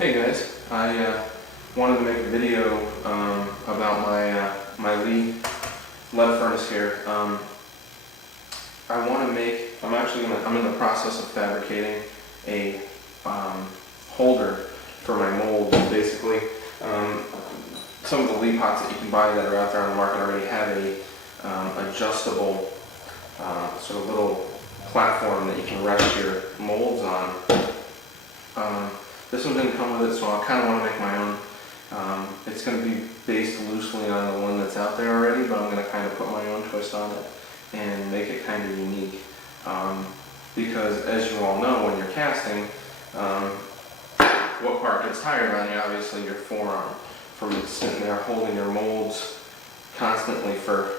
Hey guys, I wanted to make a video about my lead furnace here. I'm in the process of fabricating a holder for my molds. Basically, some of the lead pots that you can buy that are out there on the market already have a adjustable sort of little platform that you can rest your molds on. This one didn't come with it, so I kind of want to make my own. It's going to be based loosely on the one that's out there already, but I'm going to kind of put my own twist on it and make it kind of unique. Because as you all know, when you're casting, what part gets tired on you? Obviously your forearm, from sitting there holding your molds constantly for,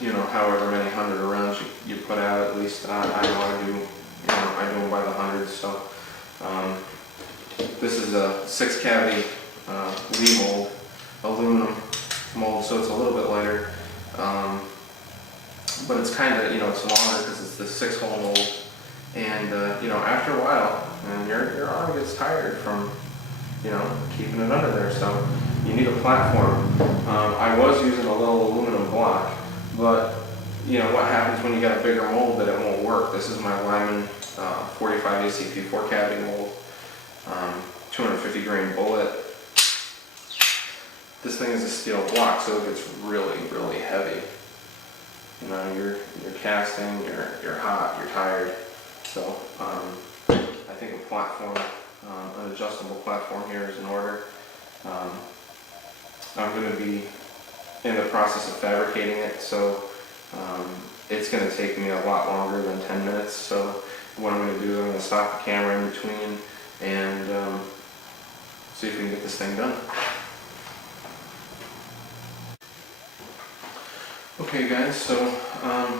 however many hundred rounds you put out. At least I know I do. I do them by the hundreds. So this is a 6-cavity lead mold, aluminum mold, so it's a little bit lighter. But it's kind of, it's longer because it's the 6-hole mold. And after a while, and your arm gets tired from, keeping it under there. So you need a platform. I was using a little aluminum block, but what happens when you get a bigger mold that it won't work? This is my Lyman 45 ACP 4-cavity mold, 250 grain bullet. This thing is a steel block, so it gets really, really heavy. You're casting, you're hot, you're tired. So I think a platform, an adjustable platform here is in order. I'm going to be in the process of fabricating it, so it's going to take me a lot longer than 10 minutes. So what I'm going to do is I'm going to stop the camera in between and see if we can get this thing done. Okay guys, so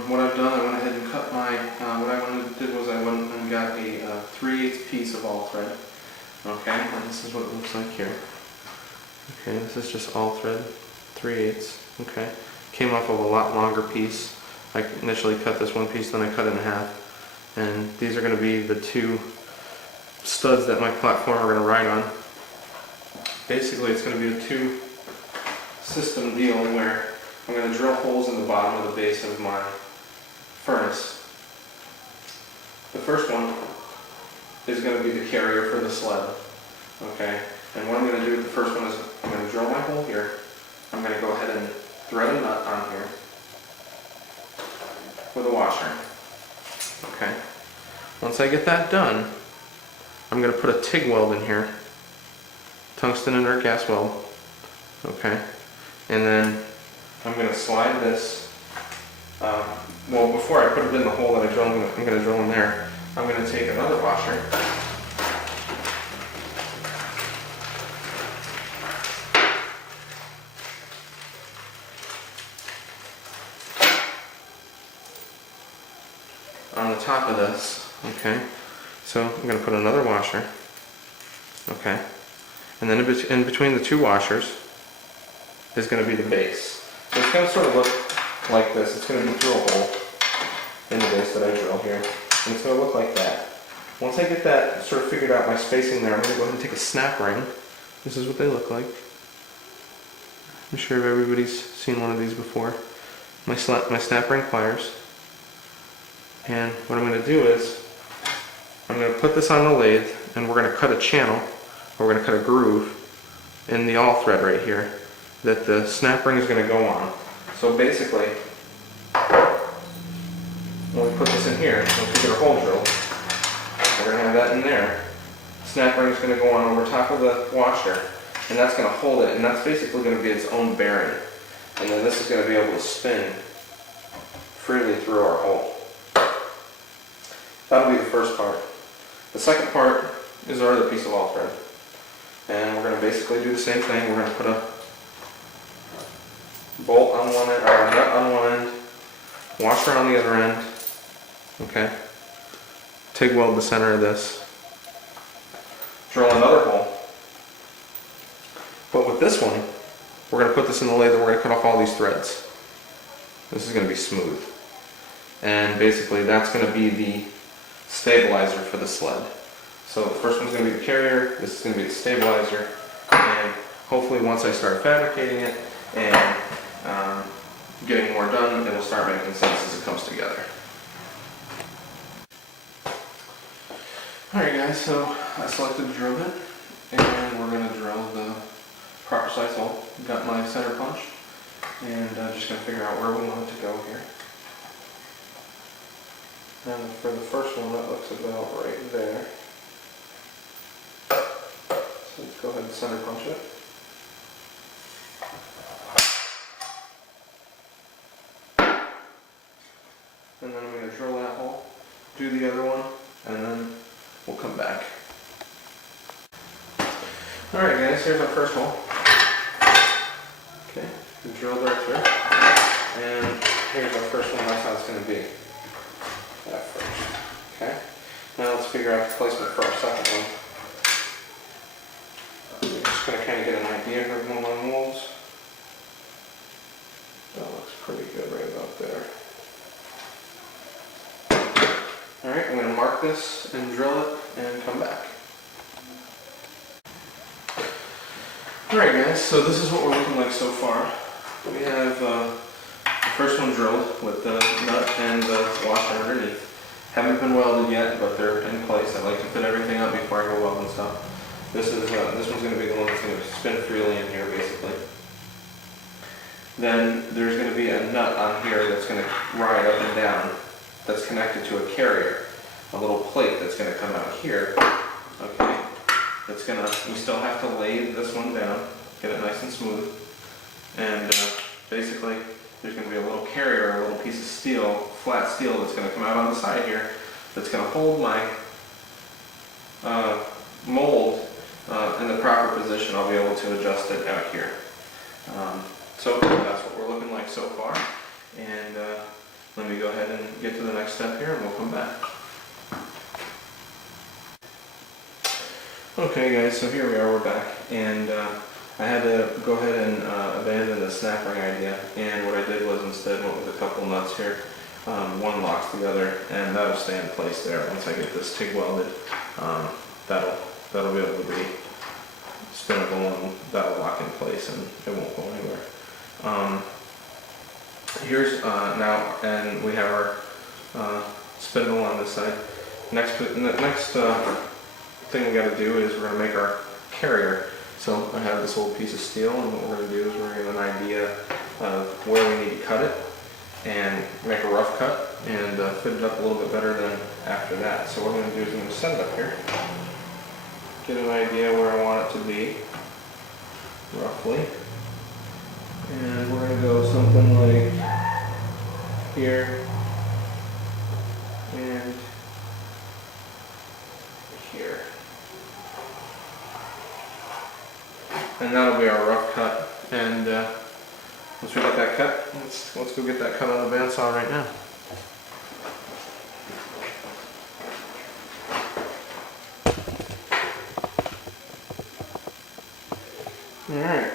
what I've done, I went ahead and cut my, what I did was I went and got a 3/8 piece of all thread. Okay, and this is what it looks like here. Okay, this is just all thread, 3/8. Okay, came off of a lot longer piece. I initially cut this one piece, then I cut it in half. And these are going to be the 2 studs that my platform are going to ride on. Basically, it's going to be a 2-system deal where I'm going to drill holes in the bottom of the base of my furnace. The first one is going to be the carrier for the sled. Okay, and what I'm going to do with the first one is I'm going to drill my hole here. I'm going to go ahead and thread a nut on here with a washer. Okay, once I get that done, I'm going to put a TIG weld in here, tungsten inert gas weld. Okay, and then I'm going to slide this, well, before I put it in the hole that I drilled, I'm going to drill in there. I'm going to take another washer, on the top of this. Okay, so I'm going to put another washer. Okay, and then in between the 2 washers is going to be the base. So it's going to sort of look like this. It's going to be through a hole in the base that I drill here. And it's going to look like that. Once I get that sort of figured out, my spacing there, I'm going to go ahead and take a snap ring. This is what they look like. I'm sure everybody's seen one of these before. My snap ring pliers. And what I'm going to do is, I'm going to put this on the lathe, and we're going to cut a channel, or we're going to cut a groove in the all thread right here that the snap ring is going to go on. So basically, when we put this in here, once we get a hole drilled, we're going to have that in there. Snap ring is going to go on over top of the washer, and that's going to hold it, and that's basically going to be its own bearing. And then this is going to be able to spin freely through our hole. That'll be the first part. The second part is our other piece of all thread. And we're going to basically do the same thing. We're going to put a bolt on one end, or a nut on one end, washer on the other end. Okay. TIG weld the center of this. Drill another hole. But with this one, we're going to put this in the lathe and we're going to cut off all these threads. This is going to be smooth. And basically that's going to be the stabilizer for the sled. So the first one's going to be the carrier, this is going to be the stabilizer, and hopefully once I start fabricating it and getting more done, it'll start making sense as it comes together. Alright guys, so I selected the drill bit, and we're going to drill the proper size hole. Got my center punch, and just going to figure out where we want it to go here. And for the first one, that looks about right there. So let's go ahead and center punch it. And then I'm going to drill that hole, do the other one, and then we'll come back. Alright guys, here's our first hole. Okay, we drilled right through. And here's our first one, that's how it's going to be. That first. Okay, now let's figure out the placement for our second one. I'm just going to kind of get an idea of where my molds. That looks pretty good right about there. Alright, I'm going to mark this and drill it and come back. Alright guys, so this is what we're looking like so far. We have the first one drilled with the nut and the washer underneath. Haven't been welded yet, but they're in place. I like to fit everything up before I go weld and stuff. This one's going to be the one that's going to spin freely in here basically. Then there's going to be a nut on here that's going to ride up and down. That's connected to a carrier, a little plate that's going to come out here. Okay, that's going to, you still have to lay this one down, get it nice and smooth, and basically there's going to be a little carrier, a little piece of steel, flat steel that's going to come out on the side here, that's going to hold my mold in the proper position. I'll be able to adjust it out here. So that's what we're looking like so far, and let me go ahead and get to the next step here and we'll come back. Okay guys, so here we are, we're back, and I had to go ahead and abandon the snap ring idea, and what I did was instead went with a couple nuts here. One locks the other, and that'll stay in place there. Once I get this TIG welded, that'll be able to be spinnable, and that'll lock in place and it won't go anywhere. Here's now, and we have our spindle on this side. Next thing we got to do is we're going to make our carrier. So I have this little piece of steel, and what we're going to do is we're going to get an idea of where we need to cut it and make a rough cut and fit it up a little bit better than after that. So what I'm going to do is I'm going to set it up here, get an idea where I want it to be roughly, and we're going to go something like here and here. And that'll be our rough cut. And once we get that cut, let's go get that cut on the bandsaw right now. All right.